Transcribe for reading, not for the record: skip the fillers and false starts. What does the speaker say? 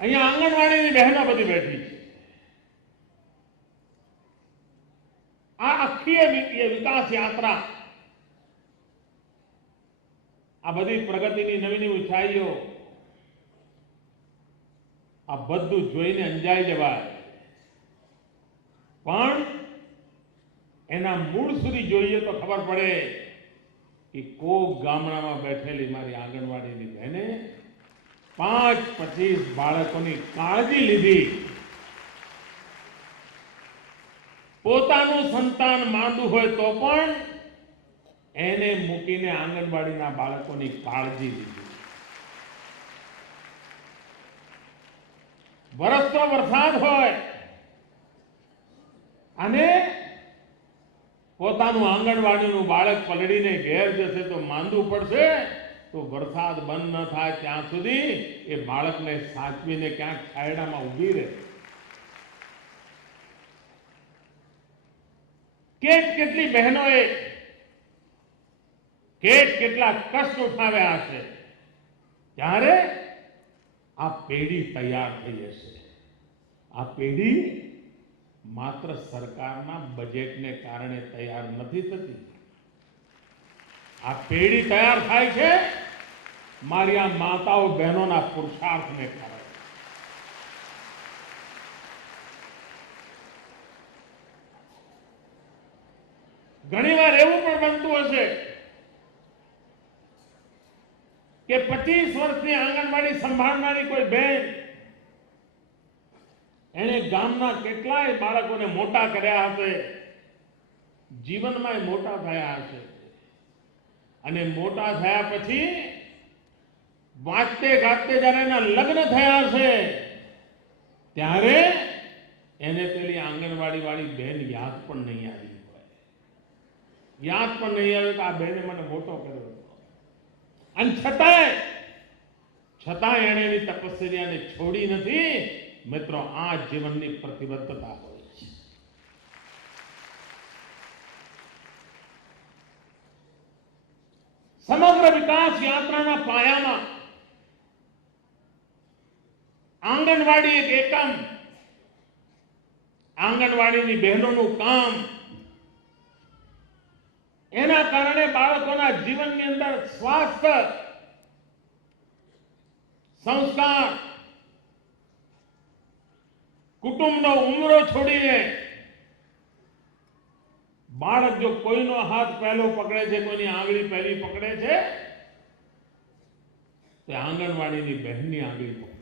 અહીંયા આંગણવાડીની બહેનો બધી બેઠી છે. આ આખી વિકાસ યાત્રા, આ બધી પ્રગતિની નવી નવી ઊંચાઈઓ, આ બધું જોઈને અંજાઈ જવાય, પણ એના મૂળ સુધી જોઈએ તો ખબર પડે કે કોક ગામડામાં બેઠેલી મારી આંગણવાડીની બહેને 5-25 બાળકોની કાળજી લીધી. પોતાનું સંતાન માંદું હોય તો પણ એને મૂકીને આંગણવાડીના બાળકોની કાળજી લીધી. વરસતો વરસાદ હોય અને પોતાનું આંગણવાડીનું બાળક પલળીને ઘેર જશે તો માંદું પડશે, તો વરસાદ બંધ ન થાય ત્યાં સુધી એ બાળકને સાચવીને ક્યાંક છાયડામાં ઊભી રહે. કેટલી બહેનોએ કેટલા કષ્ટ ઉઠાવ્યા હશે, ત્યારે આ પેઢી તૈયાર થઈ જશે. આ પેઢી માત્ર સરકારના બજેટને કારણે તૈયાર નથી થતી. આ પેઢી તૈયાર થાય છે મારી આ માતાઓ બહેનોના પુરુષાર્થને કારણે. ઘણીવાર એવું પણ બનતું હશે કે 25 વર્ષની આંગણવાડી સંભાળનારી કોઈ બહેન, એને ગામના કેટલાય બાળકોને મોટા કર્યા હશે, જીવનમાં મોટા થયા હશે, અને મોટા થયા પછી વાંચતે ગાતે જ્યારે એના લગ્ન થયા હશે, ત્યારે એને પેલી આંગણવાડી વાળી બહેન યાદ પણ નહીં આવી હોય. યાદ પણ નહીં આવે કે આ બહેને મને મોટો કર્યો હતો. અને છતાંય એણે એની તપસ્યાને છોડી નથી. મિત્રો, આ જીવનની પ્રતિબદ્ધતા હોય છે. સમગ્ર વિકાસ યાત્રાના પાયામાં આંગણવાડી એક એકમ, આંગણવાડીની બહેનોનું કામ, એના કારણે બાળકોના જીવનની અંદર સ્વાસ્થ્ય, સંસ્કાર, કુટુંબનો ઉમરો છોડીને બાળક જો કોઈનો હાથ પહેલો પકડે છે, કોઈની આંગળી પહેલી પકડે છે, તો આંગણવાડીની બહેનની આંગળી પકડે.